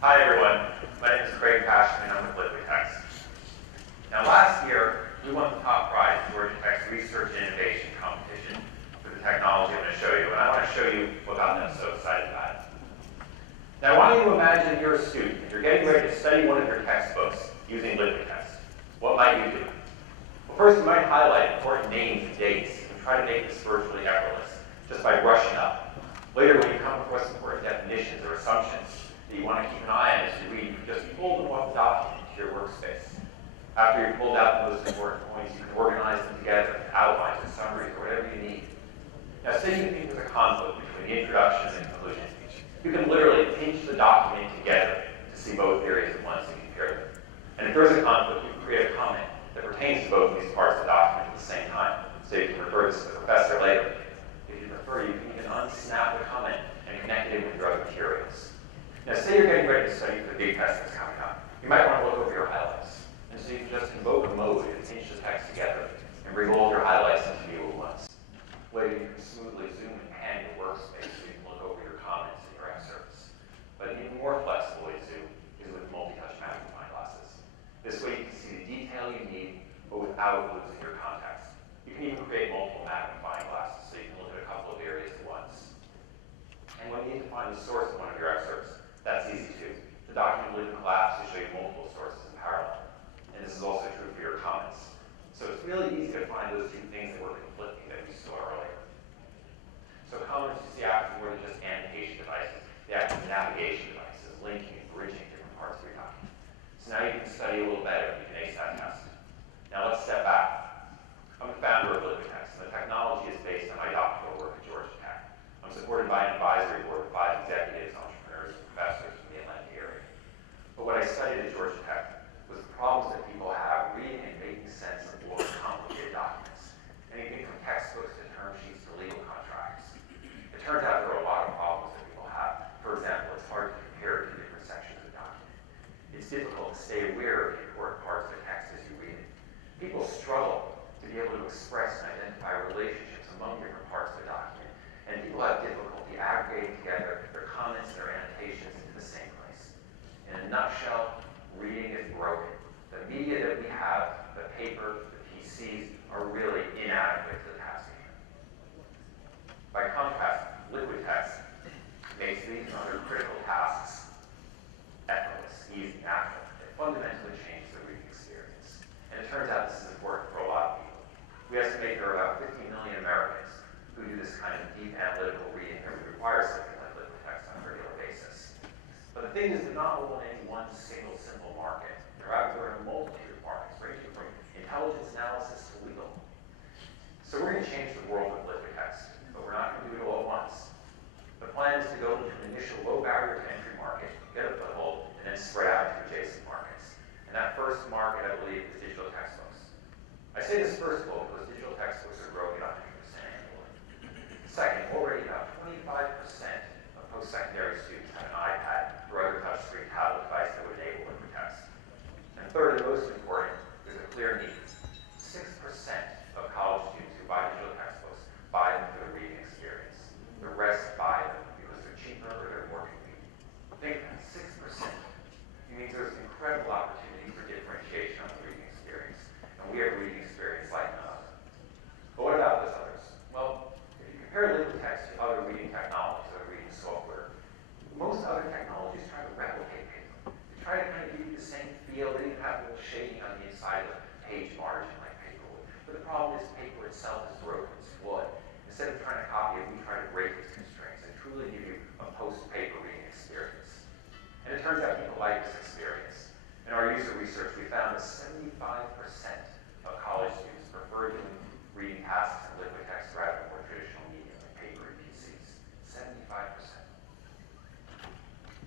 Hi everyone, my name is Craig Cashman and I'm with LiquidText. Now last year, we won the top prize in Georgia Tech's Research and Innovation Competition for the technology I'm going to show you, and I want to show you what got them so excited about it. Now I want you to imagine you're a student and you're getting ready to study one of your textbooks using LiquidText. What might you do? Well, first you might highlight important names and dates and try to make this virtually effortless just by brushing up. Later, when you come across important definitions or assumptions that you want to keep an eye on as you read, you just pull them off the document into your workspace. After you've pulled out the most important points, you can organize them together into outlines or summaries or whatever you need. Now, say you think there's a conflict between the introduction and conclusion. You can literally pinch the document together to see both areas at once and compare them. And if there's a conflict, you can create a comment that pertains to both of these parts of the document at the same time, so you can refer this to the professor later. If you prefer, you can even unsnap the comment and connect it in with your other materials. Now, say you're getting ready to study for the big test that's coming up. You might want to look over your highlights. And so you can just invoke a mode and pinch the text together and bring all of your highlights into view at once. Later, you can smoothly zoom and pan your workspace so you can look over your comments and your excerpts. But an even more flexible way to zoom is with multi-touch magnifying glasses. This way you can see the detail you need, but without losing your context. You can even create multiple magnifying glasses so you can look at a couple of areas at once. And when you need to find the source of one of your excerpts, that's easy too. The document will even collapse to show you multiple sources in parallel. And this is also true for your comments. So it's really easy to find those two things that were conflicting that we saw earlier. So comments you see act as more than just annotation devices. They act as navigation devices, linking and bridging different parts of your document. So now you can study a little better and you can ace that test. Now let's step back. I'm the founder of LiquidText, and the technology is based on my doctoral work at Georgia Tech. I'm supported by an advisory board of 5 executives, entrepreneurs, and professors from the Atlanta area. But what I studied at Georgia Tech was the problems that people have reading and making sense of long, complicated documents. Anything from textbooks to term sheets to legal contracts. It turns out there are a lot of problems that people have. For example, it's hard to compare two different sections of a document. It's difficult to stay aware of the important parts of the text as you read it. People struggle to be able to express and identify relationships among different parts of the document. And people have difficulty aggregating together their comments and their annotations into the same place. In a nutshell, reading is broken. The media that we have, the paper, the PCs, are really inadequate to the task at hand. By contrast, LiquidText makes these and other critical tasks effortless, easy, natural. It fundamentally changes the reading experience. And it turns out this is important for a lot of people. We estimate there are about 50 million Americans who do this kind of deep analytical reading that would require something like LiquidText on a regular basis. But the thing is, they're not all in any one single simple market. They're out there in a multitude of markets, ranging from intelligence analysis to legal. So we're going to change the world with LiquidText, but we're not going to do it all at once. The plan is to go into an initial low barrier to entry market, get a foothold, and then spread out to adjacent markets. And that first market, I believe, is digital textbooks. I say this first of all because digital textbooks are growing at 100% annually. Second, already about 25% of post-secondary students have an iPad or other touchscreen tablet device that would enable LiquidText. And third, and most important, there's a clear need. 6% of college students who buy digital textbooks buy them for the reading experience. The rest buy them because they're cheaper or they're more convenient. Think of that, 6%. It means there's an incredible opportunity for differentiation on the reading experience. And we have reading experience like none other. But what about those others? Well, if you compare LiquidText to other reading technologies, other reading software, most other technologies try to replicate paper. They try to kind of give you the same feel. They even have a little shading on the inside of the page margin like paper would. But the problem is paper itself is broken, it's flawed. Instead of trying to copy it, we try to break its constraints and truly give you a post-paper reading experience. And it turns out people like this experience. In our user research, we found that 75% of college students prefer doing reading tasks in LiquidText rather than more traditional media like paper and PCs. 75%.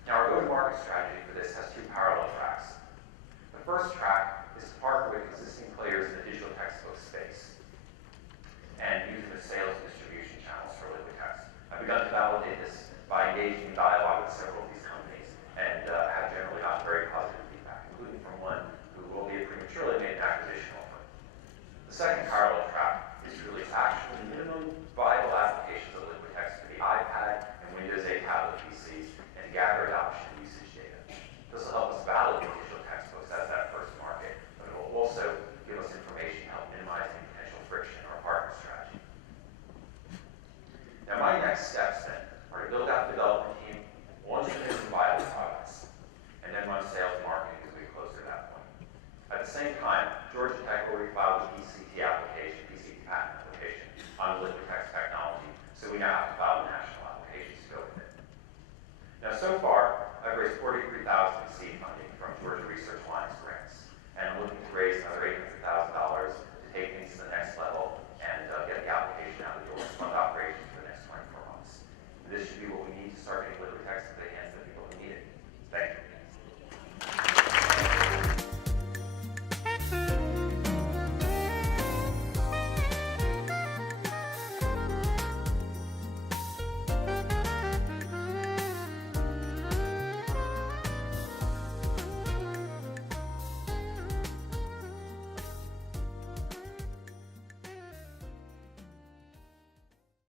Now, our go-to-market strategy for this has two parallel tracks. The first track is to partner with existing players in the digital textbook space and using the sales and distribution channels for LiquidText. I've begun to validate this by engaging in dialogue with several of these companies and have generally gotten very positive feedback, including from one who will be prematurely made an acquisition offer. The second parallel track is to release actual minimum viable applications of LiquidText for the iPad and Windows 8 tablet PCs and gather adoption and usage data. next steps then are to build out the development team, launch the new viable products, and then run sales and marketing as we get closer to that point. At the same time, Georgia Tech already filed a PCT patent application on Liquitex technology, so we now have to file the national applications to go with it. Now, so far,